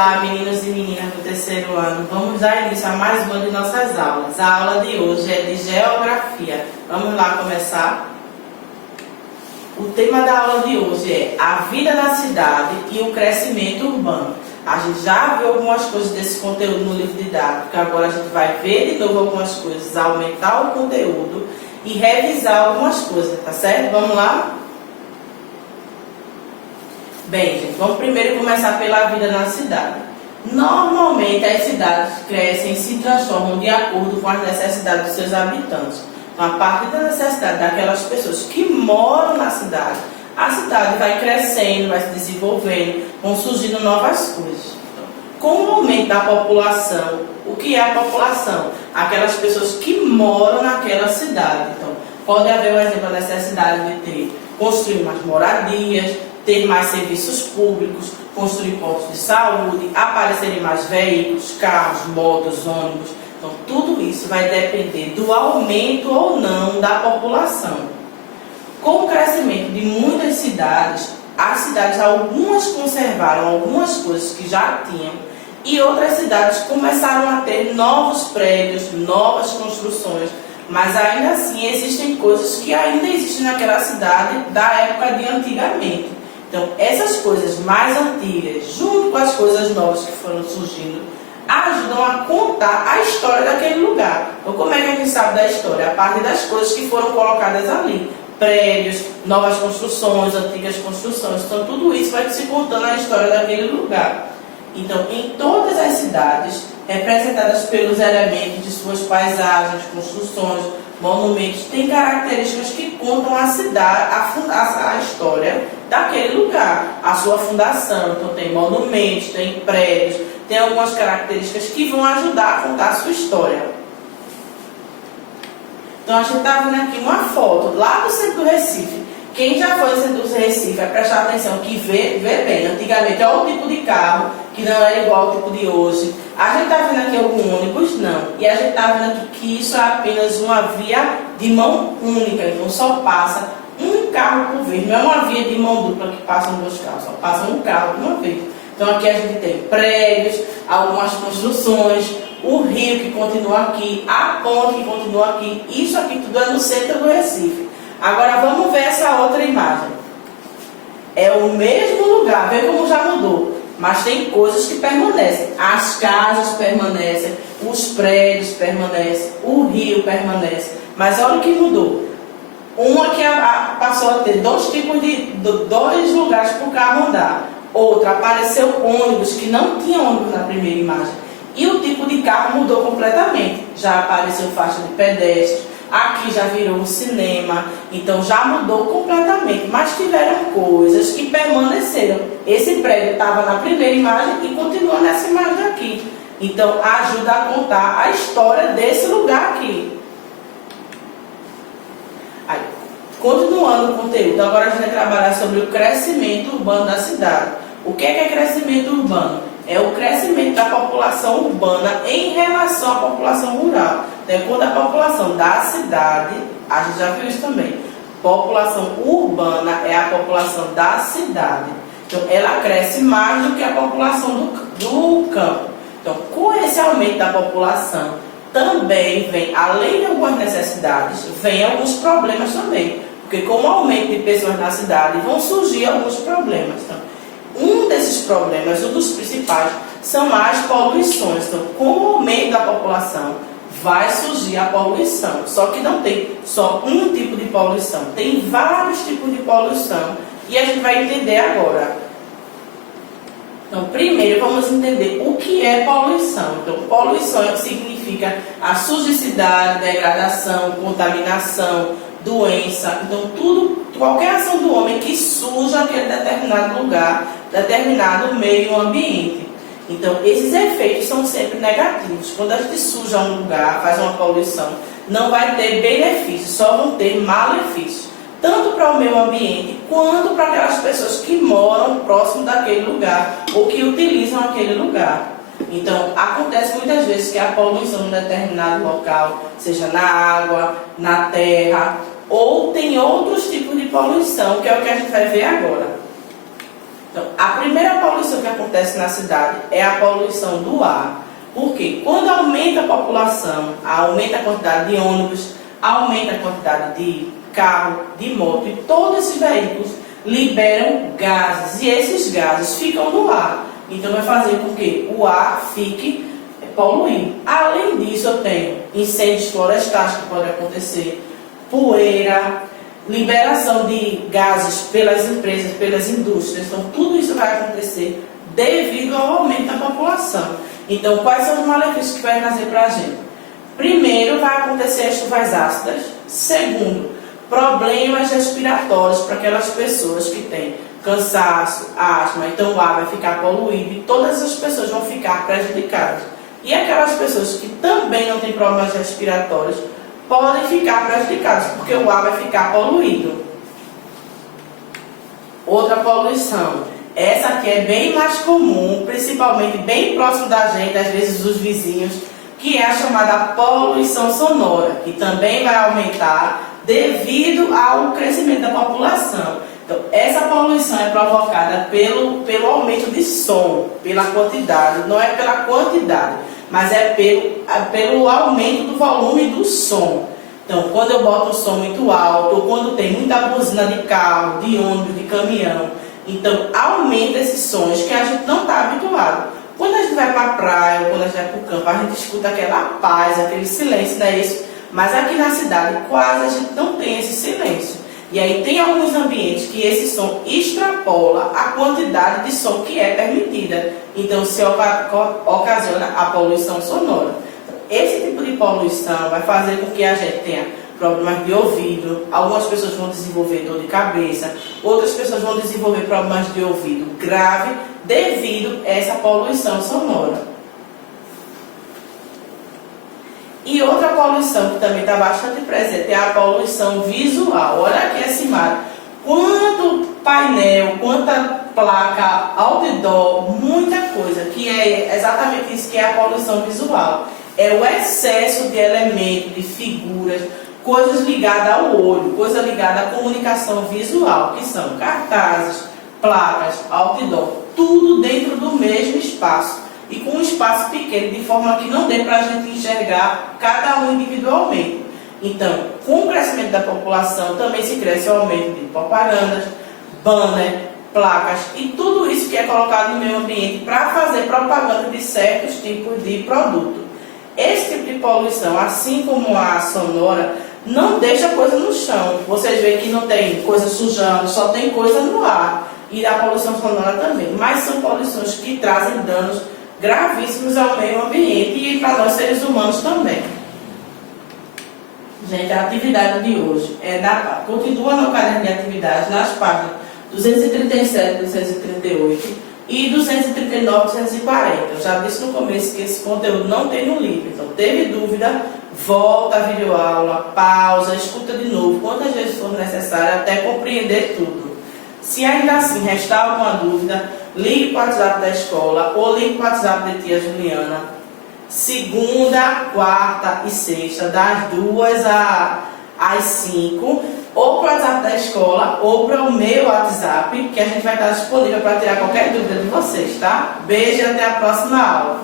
Olá, meninos e meninas do terceiro ano. Vamos dar início a mais uma de nossas aulas. A aula de hoje é de Geografia. Vamos lá começar? O tema da aula de hoje é a vida na cidade e o crescimento urbano. A gente já viu algumas coisas desse conteúdo no livro didático, agora a gente vai ver de novo algumas coisas, aumentar o conteúdo e revisar algumas coisas, tá certo? Vamos lá? Bem, gente, vamos primeiro começar pela vida na cidade. Normalmente as cidades crescem e se transformam de acordo com as necessidades dos seus habitantes. Então, a partir da necessidade daquelas pessoas que moram na cidade, a cidade vai crescendo, vai se desenvolvendo, vão surgindo novas coisas. Então, com o aumento da população, o que é a população? Aquelas pessoas que moram naquela cidade. Então, pode haver, por exemplo, a necessidade de construir mais moradias, ter mais serviços públicos, construir postos de saúde, aparecerem mais veículos, carros, motos, ônibus. Então, tudo isso vai depender do aumento ou não da população. Com o crescimento de muitas cidades, as cidades, algumas conservaram algumas coisas que já tinham e outras cidades começaram a ter novos prédios, novas construções, mas ainda assim existem coisas que ainda existem naquela cidade da época de antigamente. Então, essas coisas mais antigas, junto com as coisas novas que foram surgindo, ajudam a contar a história daquele lugar. Então, como é que a gente sabe da história? A partir das coisas que foram colocadas ali. Prédios, novas construções, antigas construções. Então, tudo isso vai se contando a história daquele lugar. Então, em todas as cidades, representadas pelos elementos de suas paisagens, construções, monumentos, tem características que contam a cidade, a história daquele lugar, a sua fundação. Então, tem monumentos, tem prédios, tem algumas características que vão ajudar a contar a sua história. Então, a gente está vendo aqui uma foto lá do centro do Recife. Quem já foi no centro do Recife vai prestar atenção que vê bem. Antigamente, olha o tipo de carro, que não era igual ao tipo de hoje. A gente está vendo aqui algum ônibus? Não. E a gente está vendo aqui que isso é apenas uma via de mão única. Então, só passa um carro por vez. Não é uma via de mão dupla que passam dois carros, só passa um carro de uma vez. Então, aqui a gente tem prédios, algumas construções, o rio que continua aqui, a ponte que continua aqui. Isso aqui tudo é no centro do Recife. Agora, vamos ver essa outra imagem. É o mesmo lugar, vê como já mudou. Mas tem coisas que permanecem. As casas permanecem, os prédios permanecem, o rio permanece. Mas olha o que mudou. Uma que passou a ter dois lugares para o carro andar. Outra, apareceu ônibus, que não tinha ônibus na primeira imagem. E o tipo de carro mudou completamente. Já apareceu faixa de pedestres. Aqui já virou um cinema, então já mudou completamente, mas tiveram coisas que permaneceram. Esse prédio estava na primeira imagem e continua nessa imagem aqui. Então ajuda a contar a história desse lugar aqui. Aí, continuando o conteúdo, agora a gente vai trabalhar sobre o crescimento urbano da cidade. O que é crescimento urbano? É o crescimento da população urbana em relação à população rural. Então, quando a população da cidade, a gente já viu isso também, população urbana é a população da cidade. Então, ela cresce mais do que a população do campo. Então, com esse aumento da população, também vem, além de algumas necessidades, vem alguns problemas também. Porque com o aumento de pessoas na cidade, vão surgir alguns problemas. Então, um desses problemas, um dos principais, são as poluições. Então, com o aumento da população, vai surgir a poluição. Só que não tem só um tipo de poluição, tem vários tipos de poluição. E a gente vai entender agora. Então, primeiro vamos entender o que é poluição. Então, poluição significa a sujidade, degradação, contaminação, doença. Então, qualquer ação do homem que suja aquele determinado lugar, determinado meio ambiente. Então, esses efeitos são sempre negativos. Quando a gente suja um lugar, faz uma poluição, não vai ter benefícios, só vão ter malefícios. Tanto para o meio ambiente, quanto para aquelas pessoas que moram próximo daquele lugar, ou que utilizam aquele lugar. Então, acontece muitas vezes que a poluição em um determinado local, seja na água, na terra, ou tem outros tipos de poluição, que é o que a gente vai ver agora. Então, a primeira poluição que acontece na cidade é a poluição do ar. Porque quando aumenta a população, aumenta a quantidade de ônibus, aumenta a quantidade de carro, de moto, e todos esses veículos liberam gases, e esses gases ficam no ar. Então vai fazer com que o ar fique poluído. Além disso, eu tenho incêndios florestais que podem acontecer, poeira, liberação de gases pelas empresas, pelas indústrias. Então tudo isso vai acontecer devido ao aumento da população. Então, quais são os malefícios que vai trazer para a gente? Primeiro, vai acontecer as chuvas ácidas. Segundo, problemas respiratórios para aquelas pessoas que têm cansaço, asma. Então, o ar vai ficar poluído e todas as pessoas vão ficar prejudicadas. E aquelas pessoas que também não têm problemas respiratórios podem ficar prejudicadas, porque o ar vai ficar poluído. Outra poluição. Essa aqui é bem mais comum, principalmente bem próximo da gente, às vezes dos vizinhos, que é a chamada poluição sonora, que também vai aumentar devido ao crescimento da população. Então, essa poluição é provocada pelo aumento de som, pela quantidade, não é pela quantidade, mas é pelo aumento do volume do som. Então, quando eu boto o som muito alto, ou quando tem muita buzina de carro, de ônibus, de caminhão, então aumenta esses sons que a gente não está habituado. Quando a gente vai para a praia, ou quando a gente vai para o campo, a gente escuta aquela paz, aquele silêncio, não é isso? Mas aqui na cidade quase a gente não tem esse silêncio. E aí tem alguns ambientes que esse som extrapola a quantidade de som que é permitida. Então se ocasiona a poluição sonora. Esse tipo de poluição vai fazer com que a gente tenha problemas de ouvido, algumas pessoas vão desenvolver dor de cabeça, outras pessoas vão desenvolver problemas de ouvido grave devido a essa poluição sonora. E outra poluição que também está bastante presente é a poluição visual. Olha aqui essa imagem. Quanto painel, quanta placa, outdoor, muita coisa, que é exatamente isso que é a poluição visual. É o excesso de elementos, de figuras, coisas ligadas ao olho, coisas ligadas à comunicação visual, que são cartazes, placas, outdoor, tudo dentro do mesmo espaço e com um espaço pequeno, de forma que não dê para a gente enxergar cada um individualmente. Então, com o crescimento da população, também se cresce o aumento de propagandas, banner, placas e tudo isso que é colocado no meio ambiente para fazer propaganda de certos tipos de produto. Esse tipo de poluição, assim como a sonora, não deixa coisa no chão. Vocês veem que não tem coisa sujando, só tem coisa no ar. E a poluição sonora também. Mas são poluições que trazem danos gravíssimos ao meio ambiente e para nós seres humanos também. Gente, a atividade de hoje continua no caderno de atividades nas páginas 237, 238 e 239, 240. Eu já disse no começo que esse conteúdo não tem no livro. Então, teve dúvida, volta a videoaula, pausa, escuta de novo, quantas vezes for necessário, até compreender tudo. Se ainda assim restar alguma dúvida, ligue para o WhatsApp da escola ou ligue para o WhatsApp da tia Juliana. Segunda, quarta e sexta, das 2 às 5, ou para o WhatsApp da escola ou para o meu WhatsApp, que a gente vai estar disponível para tirar qualquer dúvida de vocês, tá? Beijo e até a próxima aula.